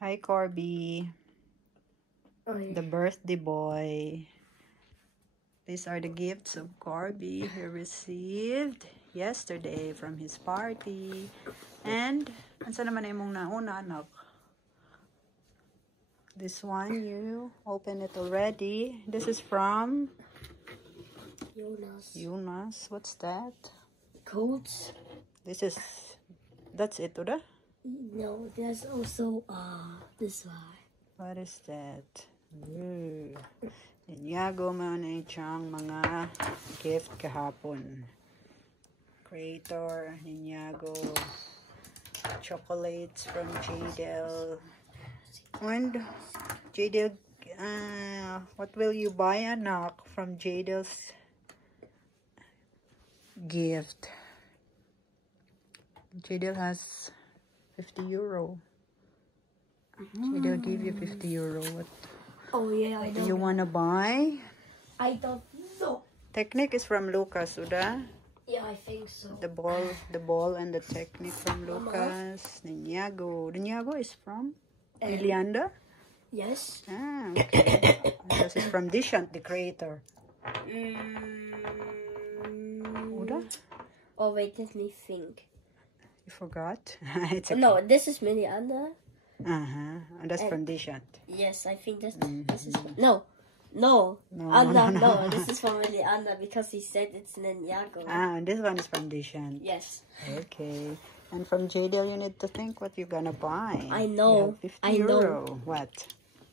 Hi, Corby. Oh, yeah. The birthday boy. These are the gifts of Corby he received yesterday from his party. And, ansa naman na imong nauna, anak? This one, you open it already. This is from Jonas. What's that? Coats? That's it, udah? No, there's also this one. What is that? Ninyago mo na siyang mga gift kahapon. Creator, Ninyago, chocolates from Jadel. And Jadel, what will you buy, anak, from Jadel's gift? Jadel has 50 euro. Jadel give you 50 euro. What Oh yeah, I do know. you want to buy? I don't know. Technique is from Lucas, Uda. Yeah, I think so. The ball and the technique from Lucas. Ninyago. Ninyago is from Ilianda? Yes. Ah, okay. This is from Dishant, the creator. Uda? Oh wait, let me think. You forgot? It's okay. No, this is Milianda. And that's from Dishant. Yes, I think this is no. This is from Milianda because he said it's Ninjago. And this one is from Dishant. Yes. Okay. And from Jadel, you need to think what you're gonna buy. I know. You have 50 I know. euro. What?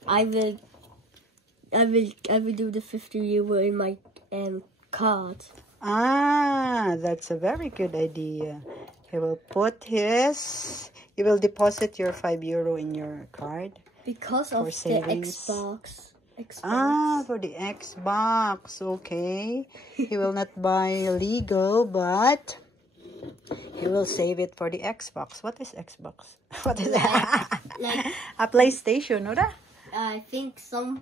I will do the 50 euro in my card. Ah, that's a very good idea. He will you will deposit your 5 euro in your card. Because For of the savings. Xbox. Ah, for the Xbox. Okay. He will not buy legal, but he will save it for the Xbox. What is Xbox? What is that? Like A PlayStation, oder? I think some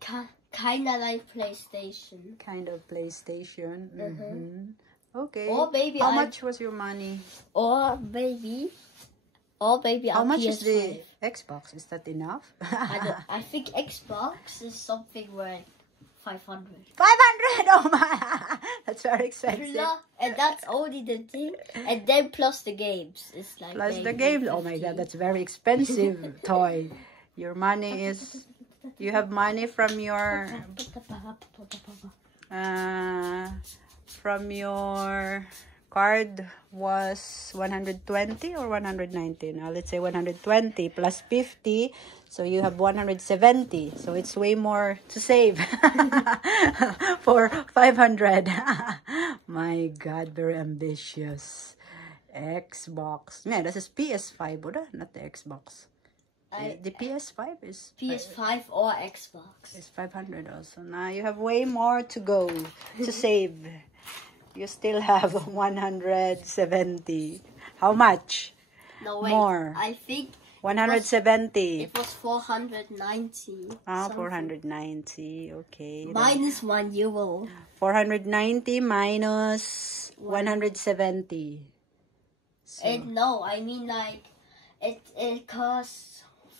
kind of like PlayStation. Kind of PlayStation. Okay. Or maybe How much was your money? Or maybe How a much PS5. is the Xbox? Is that enough? I think Xbox is something worth 500. 500! Oh my! That's very expensive. And that's only the thing. And then plus the games. It's like Plus the maybe game. Oh my 50. god, that's very expensive toy. Your money is... You have money from your... card was 120 or 190. Now let's say 120 plus 50, so you have 170. So it's way more to save for 500. My god, very ambitious. Xbox. Yeah, this is PS5, oder? Not the Xbox. The PS5 is PS5 or Xbox. is 500 also. Now you have way more to go to save. You still have 170. How much? No, wait. More. I think 170. it was 490. Ah, something. 490. Okay. Minus 1 euro. 490 minus 170. So, No, I mean like it costs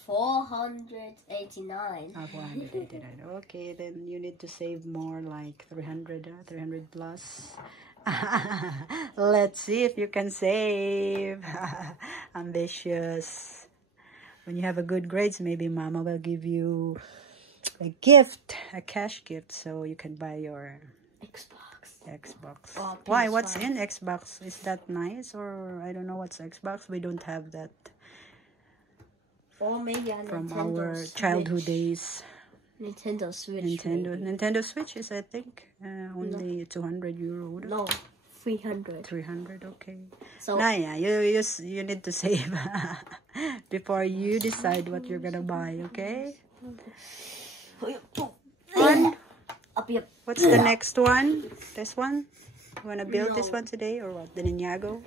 489. 489. Okay, then you need to save more, like 300 plus. Let's see if you can save. Ambitious. When you have a good grades, maybe mama will give you a gift, a cash gift, so you can buy your Xbox. Or Why? PS5. What's in Xbox? Is that nice? Or I don't know what's Xbox. We don't have that Or maybe a from Nintendo our Switch. childhood days. Nintendo Switch. Nintendo Switch is, I think, only 200 euro. No, 300. 300, okay. So Nah, yeah, you need to save before you decide what you're gonna buy, okay? And what's the next one? This one? You wanna build this one today or what? The Ninjago?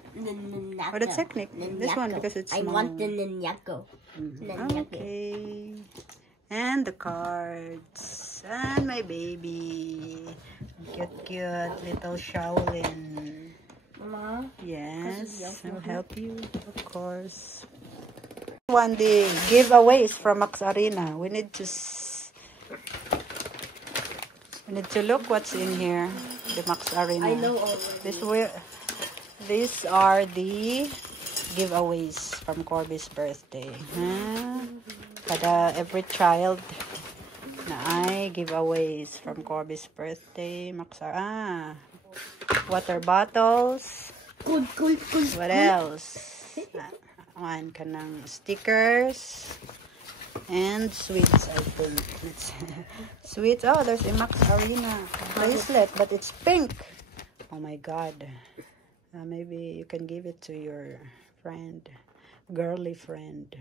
Or the Technic? This one because it's I small. want the Ninjago. Okay. And the cards. And my baby. Cute little Shaolin. Mama. Yes, I'll help you, of course. One, the giveaways from Max Arena. We need to look what's in here. The Max Arena. I know already. These are the giveaways from Corby's birthday. Kada every child na ay giveaways from Corby's birthday. Water bottles. Good. What else? One kanang stickers and sweets, I think. Sweets. Oh, there's a Max Arena bracelet, but it's pink. Oh my God. Maybe you can give it to your friend, girly friend.